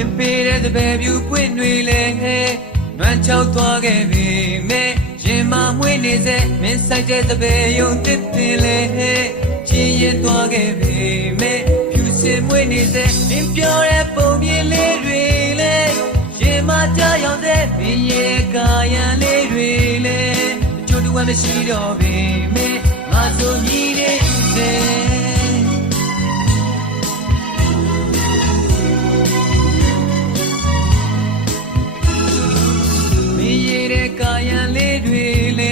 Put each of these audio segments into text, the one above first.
င်ပေးတဲ့တပည့်ပြူပွင့်တွေလေနွမ်းချောက်သွားခဲ့ပြီမဲရင်မမွေးနေစေမင်းဆိုင်တဲ့တပည့်ယုံတစ်ပင်လေချင်းရင်သွားခဲ့ပြီမဲဖြူစင်မွေးနေစေမင်းပြောတဲ့ပုံပြင်းလေးတွေလေရင်မကြောက်ရောက်တဲ့မင်းရဲ့ကာယံလေးတွေလေအချို့တူဝမ်းမရှိတော့ပြီမဲငါဆိုမြည်နေစေကာယံလေးတွေလေ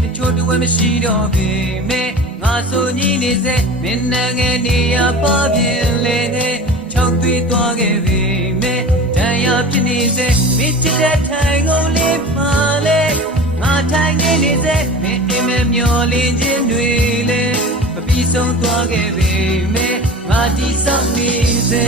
တချို့တဝဲမရှိတော့ပြီမဲငါဆိုညီနေစေမင်းနိုင်ငံနေရပါပြင်းလေချောက်သွေးသွားခဲ့ပြီမဲတန်ရဖြစ်နေစေမင်းချစ်တဲ့ထိုင်ကုန်လေးပါလေငါထိုင်နေနေစေမင်းအိမ်မမျောလေးခြင်းတွေလေမပြီးဆုံးသွားခဲ့ပြီမဲငါတီဆောက်နေစေ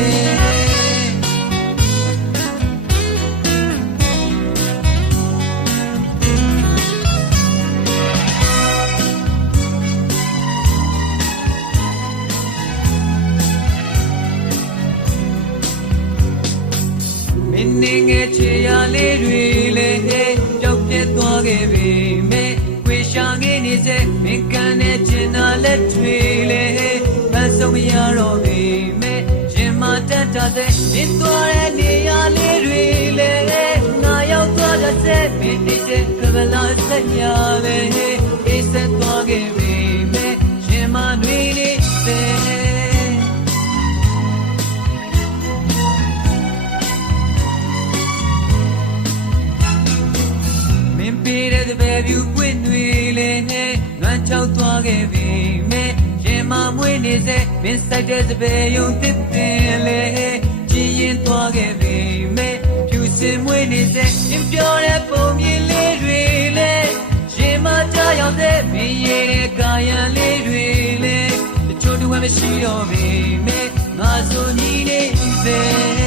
နေငယ်ချေရလေးတွေလေကြောက်ပြတ်သွားခဲ့ပြီမဲခွေရှာငေးနေစေမင်းကန်နဲ့ကျင်နာလက်တွေလေမဆုံးမရတော့ပြီမဲရင်မတက်တာတဲ့မင်းသွားတဲ့နေရလေးတွေလေငါရောက်သွားတဲ့မင်းနေတဲ့ကမလာဆက်ရလေအေးဆက်သွားခဲ့ပြီမဲရင်မနှွေးနေစေပေးတဲ့တပည့်ပြူပွင့်တွေလေနွမ်းချောက်သွားခဲ့ပြီမဲရင်မမွေးနေစေမင်းဆိုင်တဲ့တပည့်ယုံတစ်ပင်လေကြည်ရင်သွားခဲ့ပြီမဲဖြူစင်မွေးနေစေမင်းပြောတဲ့ပုံမြင်လေးတွေလေရင်မကြောက်ရောက်တဲ့မင်းရဲ့ကာယံလေးတွေလေတချို့တူဝဲမရှိတော့ပြီမဲငါဆိုညီနေစေ